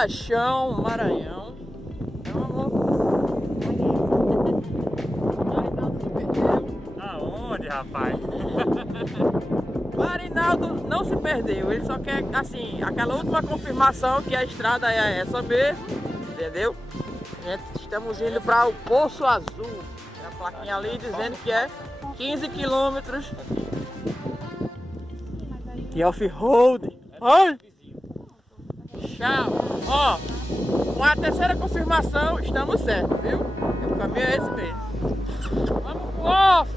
Riachão, Maranhão. Marinaldo se perdeu. Aonde, rapaz? Marinaldo não se perdeu, ele só quer, assim, aquela última confirmação que a estrada é essa mesmo, entendeu? Estamos indo para o Poço Azul. Tem a plaquinha ali dizendo que é 15 quilômetros de off-road. Ai! Tchau! Ó, com a terceira confirmação, estamos certos, viu? O caminho é esse mesmo. Vamos pro off!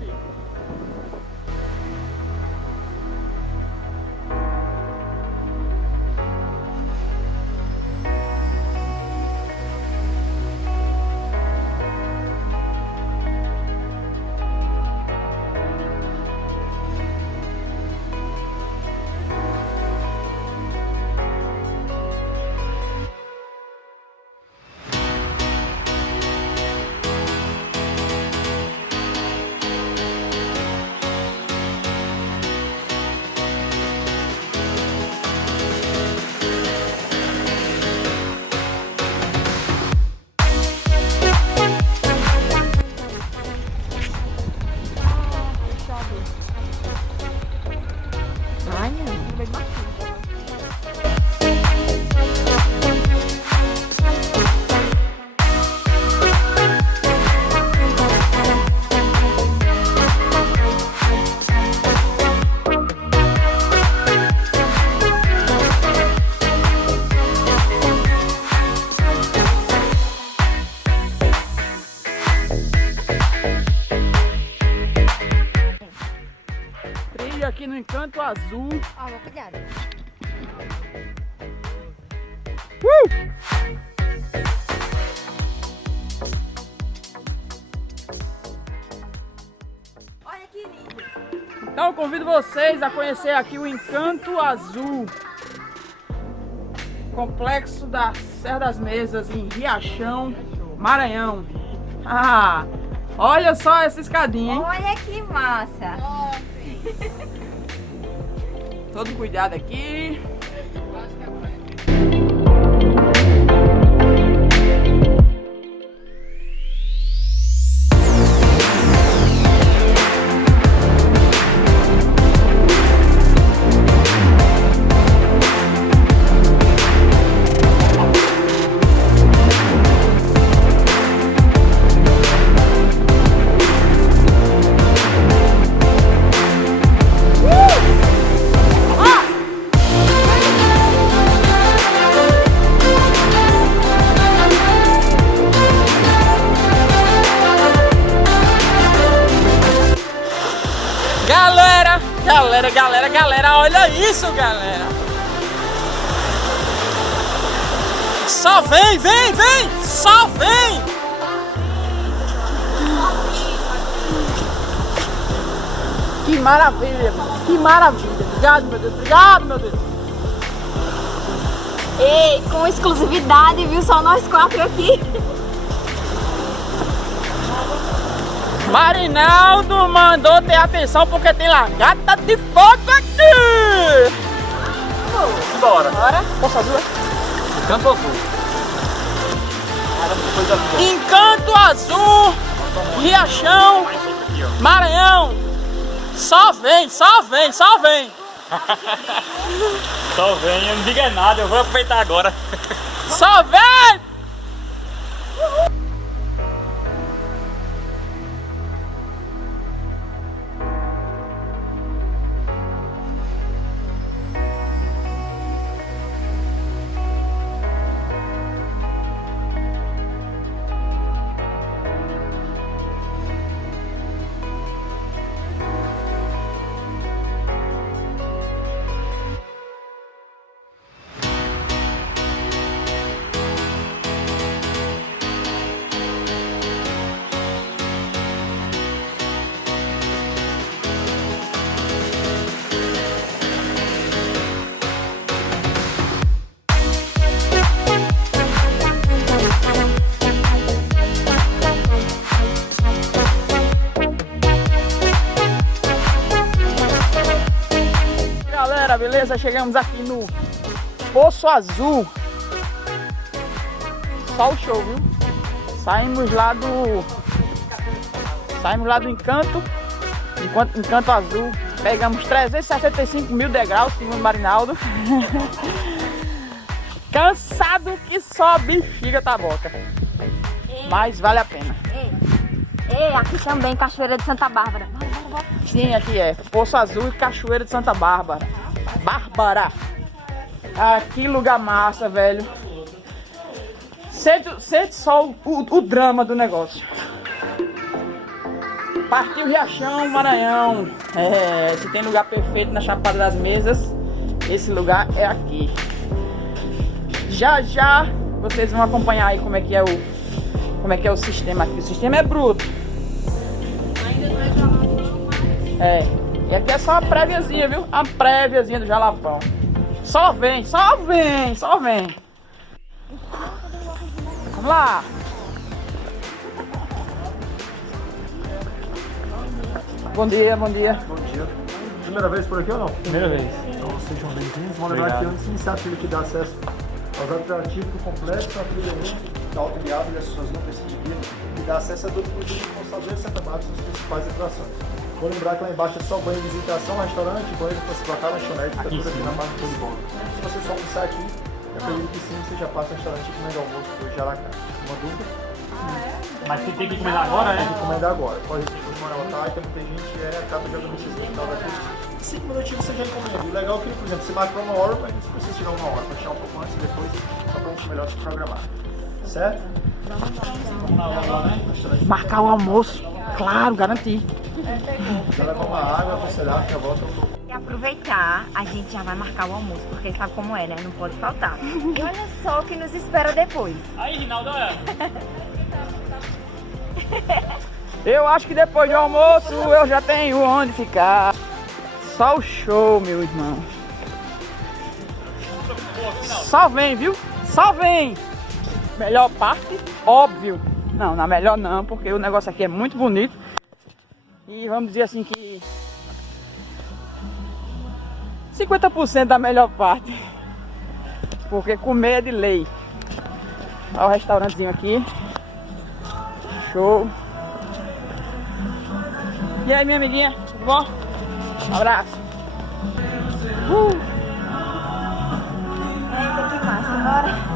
Aqui no Encanto Azul. Ó, cuidado. Olha que lindo. Então eu convido vocês a conhecer aqui o Encanto Azul, complexo da Serra das Mesas, em Riachão, Maranhão. Ah, olha só essa escadinha, hein? Olha que massa. Todo cuidado aqui. Galera, olha isso, galera! Só vem, só vem! Que maravilha, que maravilha! Obrigado, meu Deus, obrigado, meu Deus! Ei, com exclusividade, viu? Só nós quatro aqui. Marinaldo mandou ter atenção porque tem largada de fogo aqui! Bora! Bora! Poço Azul, Encanto Azul. Encanto Azul, Riachão, Maranhão. Só vem! Só vem, eu não diga nada, eu vou aproveitar agora. Só vem! Beleza? Chegamos aqui no Poço Azul. só o show, viu? Saímos lá do Encanto Azul. Pegamos 375 mil degraus, segundo Marinaldo. Cansado que só bexiga tá boca. Mas vale a pena. Ei, aqui também, Cachoeira de Santa Bárbara. Sim, aqui é Poço Azul e Cachoeira de Santa Bárbara. Ah, que lugar massa, velho. Sente só o drama do negócio. Partiu Riachão, Maranhão. Se tem lugar perfeito na Chapada das Mesas, esse lugar é aqui. Já já vocês vão acompanhar aí como é que é o sistema aqui. O sistema é bruto. Ainda não é jalapão, mas... E aqui é só a préviazinha, viu? A préviazinha do jalapão. Só vem. Vamos lá. Bom dia. Bom dia. Primeira vez por aqui ou não? Primeira vez. Então sejam bem-vindos. Vamos lembrar que antes de iniciar a trilha que dá acesso aos atrativos completos, a trilha 1 da Alta Viável e as pessoas não precisam de guia, e dá acesso a todo o conjunto de Poço Azul e Santa Bárbara, são as principais atrações. Vou lembrar que lá embaixo é só banho de visitação, restaurante, banho para se botar, lanchonete, tá tudo aqui na parte do bolo. Se você só almoçar aqui, eu acredito que sim, você já passa no restaurante e comendo almoço hoje já lá cá. Uma dúvida? Mas você tem que encomendar agora, né? Tem que encomendar agora. Pode ser que você mora lá, tem muita gente acaba jogando esse hospital daqui. 5 minutinhos você já encomenda. E o legal é que, por exemplo, você marca uma hora, mas você precisa tirar uma hora para tirar um pouco antes e depois só para um melhor se programar. Certo? Vamos lá, né? Marcar o almoço. Claro, garanti. Já levar uma água, aconselhar, que a volta um pouco. E aproveitar, a gente já vai marcar o almoço, porque sabe como é, né? Não pode faltar. E olha só o que nos espera depois. Aí, Rinaldo, olha. Eu acho que depois do almoço eu já tenho onde ficar. Só o show, meu irmão. Só vem, viu? Só vem. Melhor parte, óbvio. Não, na melhor não, porque o negócio aqui é muito bonito. E vamos dizer assim que 50% da melhor parte. Porque comer é de lei. Olha o restaurantezinho aqui. Show. E aí, minha amiguinha, tudo bom? Um abraço. Eita, que massa, bora.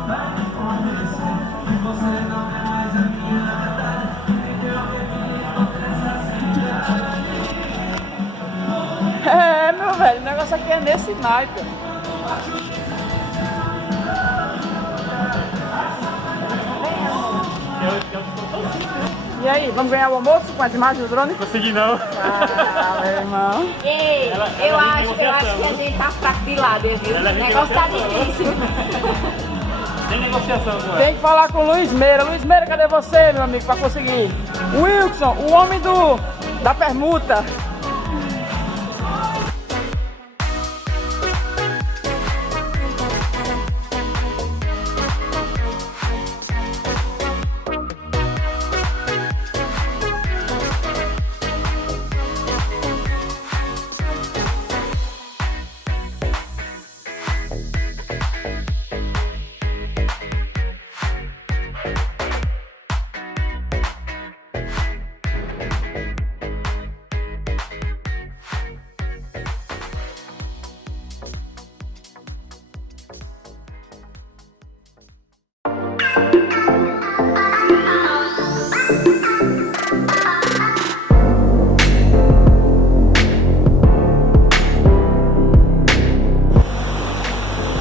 Meu velho, o negócio aqui é nesse naipe. E aí, vamos ganhar o almoço com as imagens do drone? Consegui não. Ah, meu irmão. Ei, eu acho que a gente tá fraco de lado, viu? O negócio tá difícil. Tem negociação agora. Tem que falar com o Luiz Meira. Luiz Meira, cadê você, meu amigo, pra conseguir? Wilson, o homem da permuta.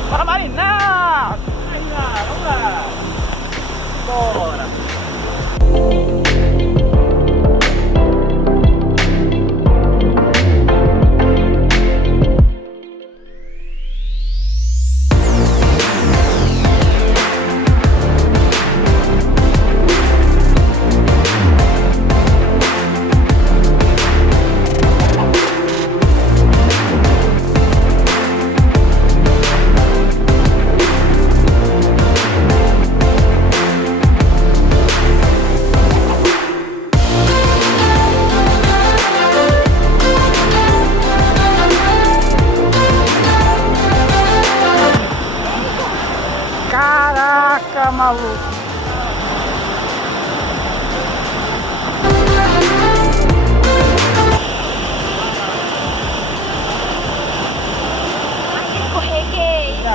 Para Marinaldo! Vamos lá. Bora.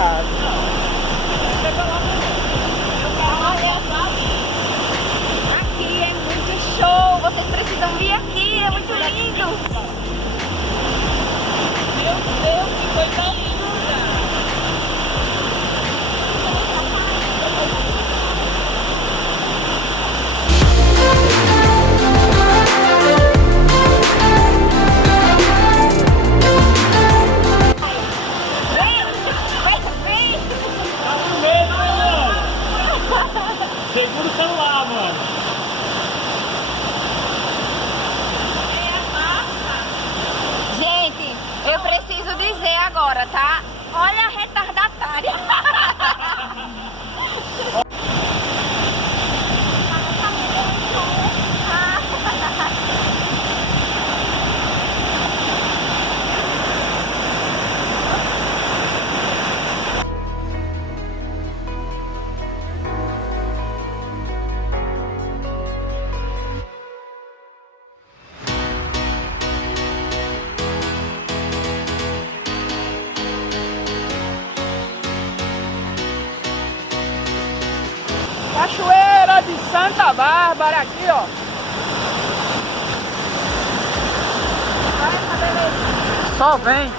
Aqui é muito show, vocês precisam vir aqui, é muito lindo. Meu Deus, que coisa linda! Tá com medo, né, mano? Segura o celular, mano. Gente, eu preciso dizer agora, tá? Olha a retardatária. Cachoeira de Santa Bárbara aqui, ó. Só vem.